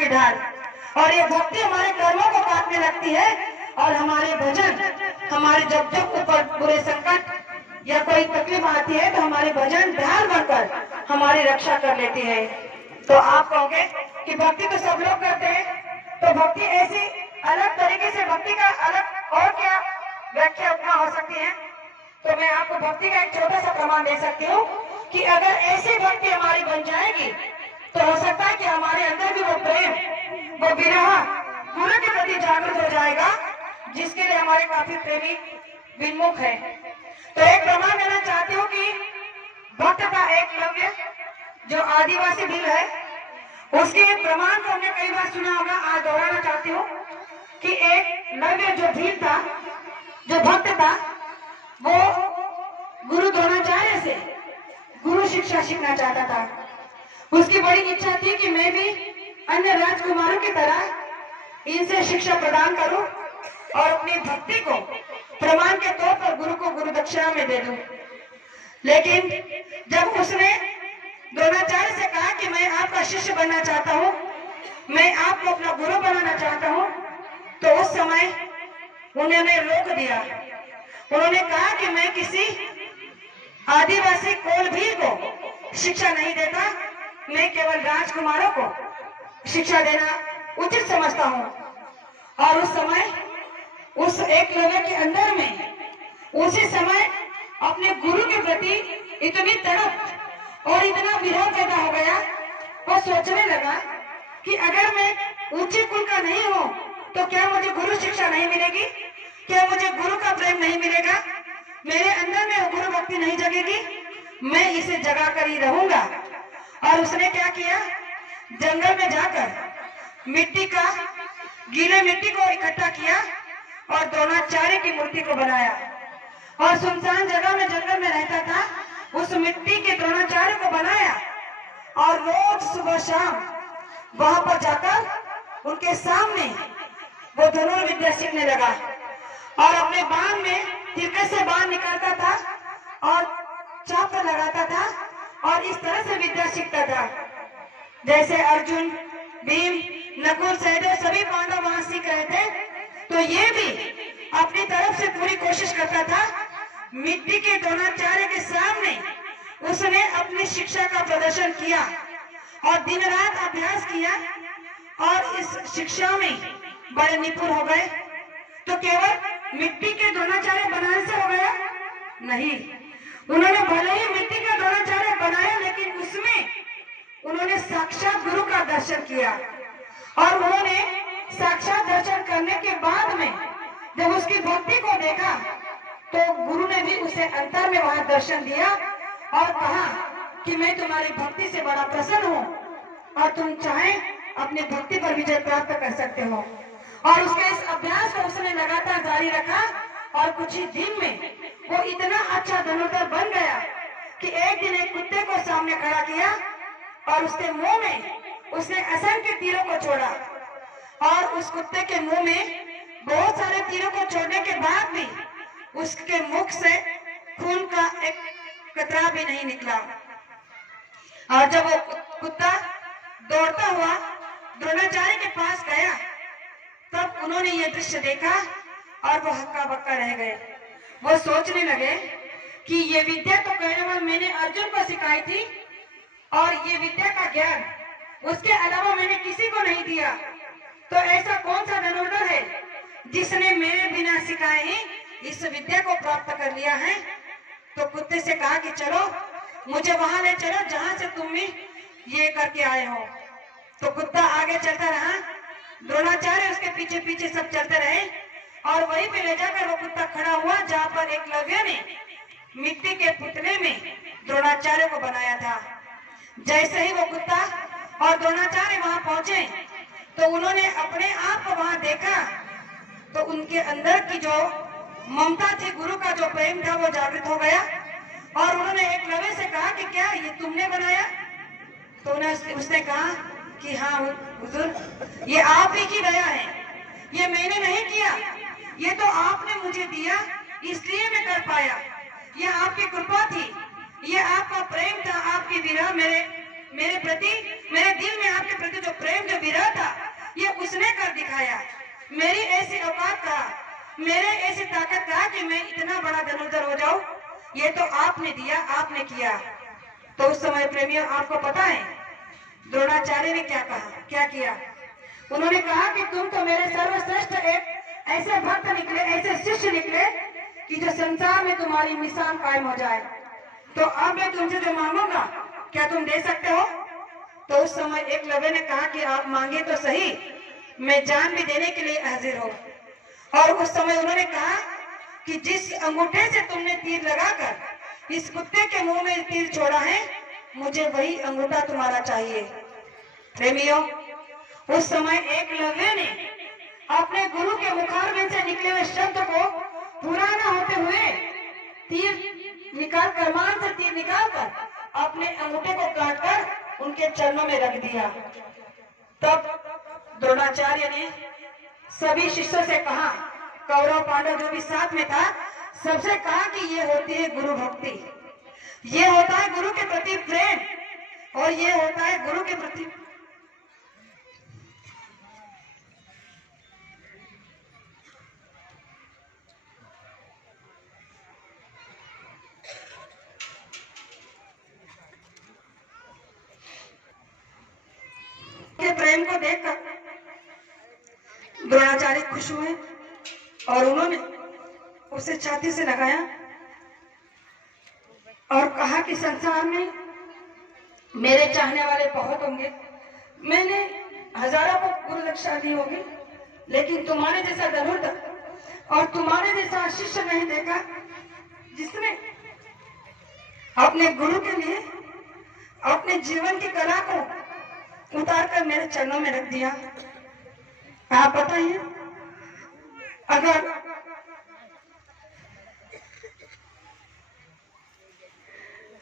की ढाल। और ये भक्ति हमारे कर्मों को काटने लगती है और हमारे भजन, हमारे जब जब ऊपर बुरे संकट या कोई तकलीफ आती है तो हमारे भजन ढाल बनकर हमारी रक्षा कर लेती है। तो आप कहोगे कि भक्ति तो सब लोग करते हैं, तो भक्ति ऐसी अलग तरीके से भक्ति का अलग और क्या व्याख्या उपमा हो सकती है? तो मैं आपको भक्ति का एक छोटा सा प्रमाण दे सकती हूँ कि अगर ऐसी भक्ति हमारी बन जाएगी तो हो सकता है कि हमारे अंदर भी वो प्रेम, वो विरह गुरु के प्रति जागृत हो जाएगा, जिसके लिए हमारे काफी प्रेमी विन्मुख है। तो एक प्रमाण देना चाहती हूँ कि भक्त का एक लव्य जो आदिवासी भील है, उसके प्रमाण को हमने कई बार सुना होगा, आज दोहराना चाहती हूँ कि एक लव्य जो भील था, जो भक्त था, वो गुरु द्रोणाचार्य से गुरु शिक्षा सीखना चाहता था। उसकी बड़ी इच्छा थी कि मैं भी अन्य राजकुमारों की तरह इनसे शिक्षा प्रदान करूं और अपनी भक्ति को प्रमाण के तौर पर गुरु को गुरु दक्षिणा में दे दूं। लेकिन जब उसने द्रोणाचार्य से कहा कि मैं आपका शिष्य बनना चाहता हूं, मैं आपको अपना गुरु बनाना चाहता हूं, तो उस समय उन्होंने रोक दिया। उन्होंने कहा कि मैं किसी आदिवासी कोलभील को शिक्षा नहीं देता, मैं केवल राजकुमारों को शिक्षा देना उचित समझता हूं। और उस समय उस एक लव्य के अंदर में उसी समय अपने गुरु के प्रति इतनी तड़प और इतना विरोध पैदा हो गया, वो सोचने लगा कि अगर मैं ऊंचे कुल का नहीं हूं तो क्या मुझे गुरु शिक्षा नहीं मिलेगी? क्या मुझे गुरु का प्रेम नहीं मिलेगा? मेरे अंदर में गुरु भक्ति नहीं जगेगी? मैं इसे जगा कर ही रहूंगा। और उसने क्या किया, जंगल में जाकर मिट्टी का, गीले मिट्टी को इकट्ठा किया और द्रोणाचार्य की मूर्ति को बनाया और सुनसान जगह में, जंगल में रहता था, उस मिट्टी के द्रोणाचार्य को बनाया और रोज सुबह शाम वहां पर जाकर उनके सामने वो धनुर्विद्या सीखने लगा और अपने बाण में तिरके से बाण निकालता था और चाप लगाता था और इस तरह से विद्या सीखता था। जैसे अर्जुन, भीम, नकुल, सहदेव सभी पांडव वहां सीख रहे थे, तो ये भी अपनी तरफ से पूरी कोशिश करता था। मिट्टी के द्रोणाचार्य के सामने उसने अपनी शिक्षा का प्रदर्शन किया और दिन रात अभ्यास किया और इस शिक्षा में बड़े निपुण हो गए। तो केवल मिट्टी के द्रोणाचार्य बनाने से हो गया? नहीं, उन्होंने भले ही मिट्टी का द्रोणाचार्य बनाया, लेकिन उसमें उन्होंने साक्षात गुरु का दर्शन किया और उन्होंने साक्षात दर्शन करने के बाद में जब उसकी भक्ति को देखा तो गुरु ने भी उसे अंतर में वहां दर्शन दिया और कहा कि मैं तुम्हारी भक्ति से बड़ा प्रसन्न हूं और तुम चाहे अपनी भक्ति पर विजय प्राप्त कर सकते हो। और उसके इस अभ्यास को उसने लगातार जारी रखा और कुछ ही दिन में वो इतना अच्छा धनुर्धर बन गया कि एक दिन एक कुत्ते को सामने खड़ा किया और उसके मुंह में उसने असंख्य तीरों को छोड़ा और उस कुत्ते के मुंह में बहुत सारे तीरों को छोड़ने के बाद भी उसके मुख से खून का एक कतरा भी नहीं निकला। और जब वो कुत्ता दौड़ता हुआ द्रोणाचार्य के पास गया तब उन्होंने ये दृश्य देखा और वो हक्का बक्का रह गए। वो सोचने लगे कि ये विद्या तो केवल मैंने अर्जुन को सिखाई थी और ये विद्या का ज्ञान उसके अलावा मैंने किसी को नहीं दिया, तो ऐसा कौन सा धनुर्धर है जिसने मेरे बिना सिखाए ही इस विद्या को प्राप्त कर लिया है? तो कुत्ते से कहा कि चलो मुझे वहां ले चलो जहां से तुम ये करके आए हो। तो कुत्ता आगे चलता रहा, द्रोणाचार्य उसके पीछे पीछे सब चलते रहे और वहीं पे ले जाकर वो कुत्ता खड़ा हुआ जहां पर एकलव्य ने मिट्टी के पुतले में द्रोणाचार्य को बनाया था। जैसे ही वो कुत्ता और द्रोणाचार्य वहां पहुंचे तो उन्होंने अपने आप को वहां देखा तो उनके अंदर की जो ममता थी, गुरु का जो प्रेम था, वो जागृत हो गया और उन्होंने एकलव्य से कहा कि क्या ये तुमने बनाया? तो उसने कहा कि हाँ हुजूर, ये आप ही की दया है, ये मैंने नहीं किया, ये तो आपने मुझे दिया इसलिए मैं कर पाया, ये आपकी कृपा थी, ये आपका प्रेम था, आपकी विरह मेरे प्रति, मेरे दिल में आपके प्रति जो प्रेम, जो विरह था दिखाया, मेरी ऐसी औकात का, मेरे ऐसी ताकत का कि मैं इतना बड़ा धनुर्धर हो जाऊं, ये तो आपने दिया, आपने किया। तो उस समय प्रेमियों आपको पता है द्रोणाचार्य ने क्या कहा, क्या किया? उन्होंने कहा कि तुम तो मेरे सर्वश्रेष्ठ एक ऐसे भक्त निकले, ऐसे शिष्य निकले कि जो संसार में तुम्हारी मिसाल कायम हो जाए। तो अब मैं तुमसे जो मांगूंगा क्या तुम दे सकते हो? तो उस समय एकलव्य ने कहा कि आप मांगे तो सही, मैं जान भी देने के लिए हाजिर हूँ। और उस समय उन्होंने कहा कि जिस अंगूठे से तुमने तीर लगाकर इस कुत्ते के मुंह में तीर छोड़ा है, मुझे वही अंगूठा तुम्हारा चाहिए। प्रेमियों, उस समय एकलव्य ने अपने गुरु के मुखार में से निकले हुए शब्द को पूरा न होते हुए तीर निकाल कर, मान से तीर निकालकर अपने अंगूठे को काटकर उनके चरणों में रख दिया। तब द्रोणाचार्य ने सभी शिष्यों से कहा, कौरव पांडव जो भी साथ में था, सबसे कहा कि ये होती है गुरु भक्ति, ये होता है गुरु के प्रति प्रेम, और ये होता है गुरु के प्रति के प्रेम को देखकर द्रोणाचार्य खुश हुए और उन्होंने उसे छाती से लगाया और कहा कि संसार में मेरे चाहने वाले बहुत होंगे, मैंने हजारों को गुरु दीक्षा दी होगी, लेकिन तुम्हारे जैसा धनुर्धर और तुम्हारे जैसा शिष्य नहीं देखा जिसने अपने गुरु के लिए अपने जीवन की कला को उतार कर मेरे चरणों में रख दिया। आप बताइए, अगर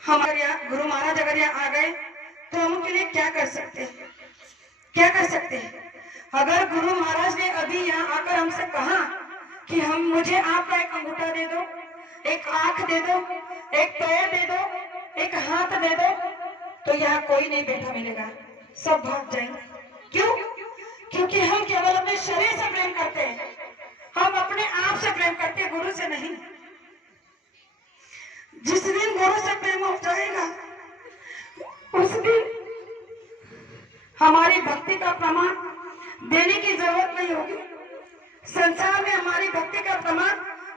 हमारे यहाँ गुरु महाराज अगर यहाँ आ गए तो हम उनके लिए क्या कर सकते हैं, क्या कर सकते हैं? अगर गुरु महाराज ने अभी यहाँ आकर हमसे कहा कि मुझे आपका एक अंगूठा दे दो, एक आंख दे दो, एक पैर दे दो, एक हाथ दे दो, तो यहाँ कोई नहीं बैठा मिलेगा, सब भाग जाएंगे। क्यों? क्योंकि हम केवल अपने शरीर से प्रेम करते हैं, हम अपने आप से प्रेम करते हैं, गुरु से नहीं। जिस दिन गुरु से प्रेम हो जाएगा उस दिन हमारी भक्ति का प्रमाण देने की जरूरत नहीं होगी। संसार में हमारी भक्ति का प्रमाण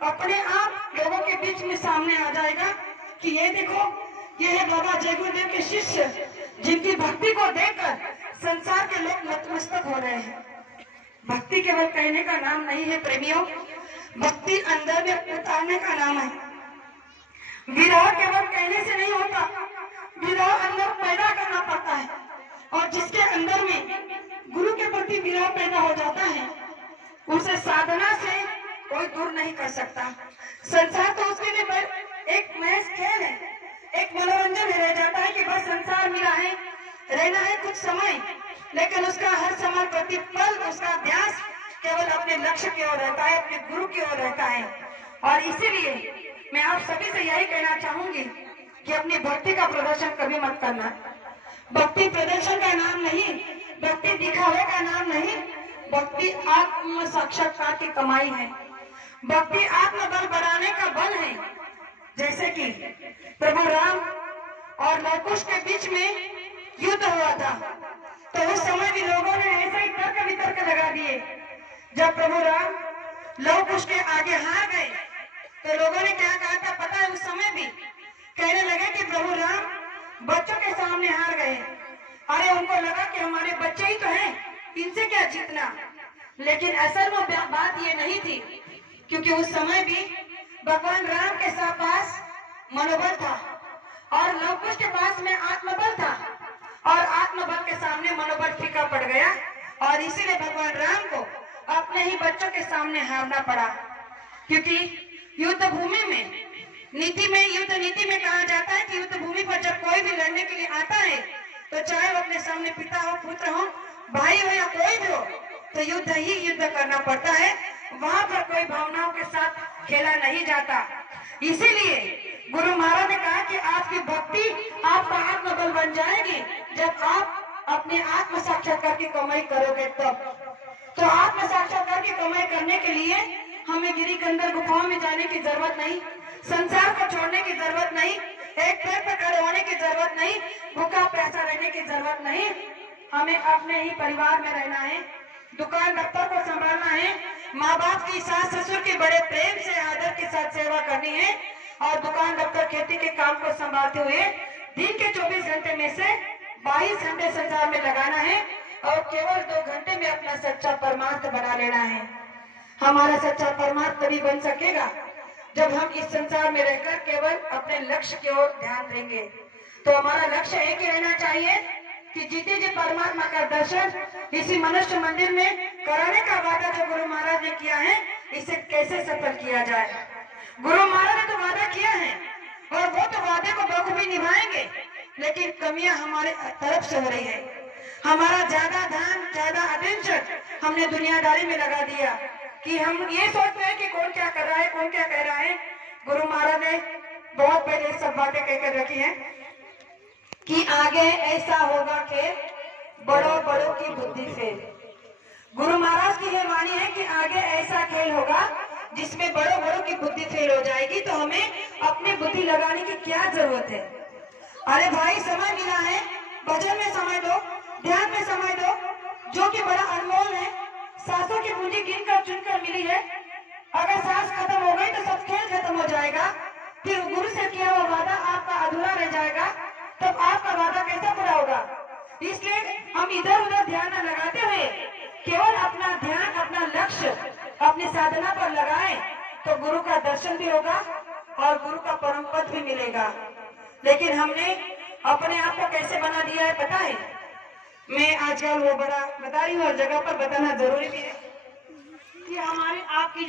अपने आप लोगों के बीच में सामने आ जाएगा कि ये देखो, ये है बाबा जय गुरुदेव के शिष्य, जिनकी भक्ति को देखकर संसार के लोग नतमस्तक हो रहे हैं। भक्ति केवल कहने का नाम नहीं है प्रेमियों, भक्ति अंदर में उतारने का नाम है। विरह केवल कहने से नहीं होता, विरह अंदर पैदा करना पड़ता है, और जिसके अंदर में गुरु के प्रति विरह पैदा हो जाता है, उसे साधना से कोई दूर नहीं कर सकता। संसार तो उसके लिए एक महज खेल है, एक मनोरंजन रह जाता है कि बस संसार मिला है, रहना है कुछ समय, लेकिन उसका हर समय प्रतिपल उसका ध्यान केवल अपने लक्ष्य की ओर रहता है, अपने गुरु की ओर रहता है। और इसीलिए मैं आप सभी से यही कहना चाहूंगी कि अपनी भक्ति का प्रदर्शन कभी मत करना। भक्ति प्रदर्शन का नाम नहीं, भक्ति दिखावे का नाम नहीं, भक्ति आत्म साक्षात्कार की कमाई है, भक्ति आत्मबल बढ़ाने का बल है। जैसे कि प्रभु राम और लवकुश के बीच में युद्ध हुआ था, तो उस समय भी लोगों ने ऐसे ही तर्क वितर्क लगा दिए। जब प्रभु राम लवकुश के आगे हार गए तो लोगों ने क्या कहा था पता है? उस समय भी कहने लगे कि प्रभु राम बच्चों के सामने हार गए। अरे उनको लगा कि हमारे बच्चे ही तो हैं, इनसे क्या जीतना। लेकिन असल में बात ये नहीं थी, क्योंकि उस समय भी भगवान राम के पास मनोबल था और लवकुश के पास में आत्मबल था, और आत्मबल के सामने मनोबल फीका पड़ गया, और इसीलिए भगवान राम को अपने ही बच्चों के सामने हारना पड़ा। क्योंकि युद्ध भूमि में युद्ध नीति में कहा जाता है कि युद्ध भूमि पर जब कोई भी लड़ने के लिए आता है, तो चाहे वो अपने सामने पिता हो, पुत्र हो, भाई हो या कोई भी हो, तो युद्ध ही युद्ध करना पड़ता है। वहां पर कोई भावनाओं के साथ खेला नहीं जाता। इसीलिए गुरु महाराज ने कहा कि आपकी भक्ति आपका आत्मबल बन जाएगी जब आप अपने आत्म साक्षात्कार की कमाई करोगे तब। तो आत्म कमाई करने के लिए हमें गिरी के अंदर गुफाओं में जाने की जरूरत नहीं, संसार को छोड़ने की जरूरत नहीं, एक पैर पर खड़े होने की जरूरत नहीं, भूखा प्यासा रहने की जरूरत नहीं। हमें अपने ही परिवार में रहना है, दुकान दफ्तर को संभालना है, माँ बाप की, सास ससुर की बड़े प्रेम से आदर के साथ सेवा करनी है और दुकान दफ्तर खेती के काम को संभालते हुए दिन के 24 घंटे में से 22 घंटे संसार में लगाना है और केवल 2 घंटे में अपना सच्चा परमार्थ बना लेना है। हमारा सच्चा परमार्थ तभी बन सकेगा जब हम इस संसार में रहकर केवल अपने लक्ष्य की ओर ध्यान देंगे। तो हमारा लक्ष्य एक ही रहना चाहिए कि जीते जी परमात्मा का दर्शन इसी मनुष्य मंदिर में कराने का वादा जो गुरु महाराज ने किया है, इसे कैसे सफल किया जाए। गुरु महाराज ने तो वादा किया है और वो तो वादे को बखूबी निभाएंगे, लेकिन कमियां हमारे तरफ से हो रही है। हमारा ज्यादा ध्यान, ज्यादा अटेंशन हमने दुनियादारी में लगा दिया कि हम ये सोचते हैं कि कौन क्या कर रहा है, कौन क्या कह रहा है। गुरु महाराज ने बहुत पहले सब बातें कहकर रखी हैं कि आगे ऐसा होगा कि बड़ों बड़ों की बुद्धि फेल। गुरु महाराज की यह वाणी है कि आगे ऐसा खेल होगा जिसमें बड़ों बड़ों की बुद्धि फेल हो जाएगी, तो हमें अपनी बुद्धि लगाने की क्या जरूरत है। अरे भाई, समय मिला है, भजन में समय दो, ध्यान में समय दो, जो कि बड़ा अनमोल है। सांसों की पूंजी गिनकर चुनकर मिली है, अगर सांस खत्म हो गई तो सब खेल खत्म हो जाएगा, फिर गुरु से किया हुआ वादा आपका अधूरा रह जाएगा, तब आपका वादा कैसा पूरा होगा। इसलिए हम इधर उधर ध्यान न लगाते हुए केवल अपना ध्यान, अपना लक्ष्य अपनी साधना पर लगाएं, तो गुरु का दर्शन भी होगा और गुरु का परम पद भी मिलेगा। लेकिन हमने अपने आप को कैसे बना दिया है पता है। मैं आजकल वो बड़ा बता रही हूँ और जगह पर बताना जरूरी भी है कि हमारे आपकी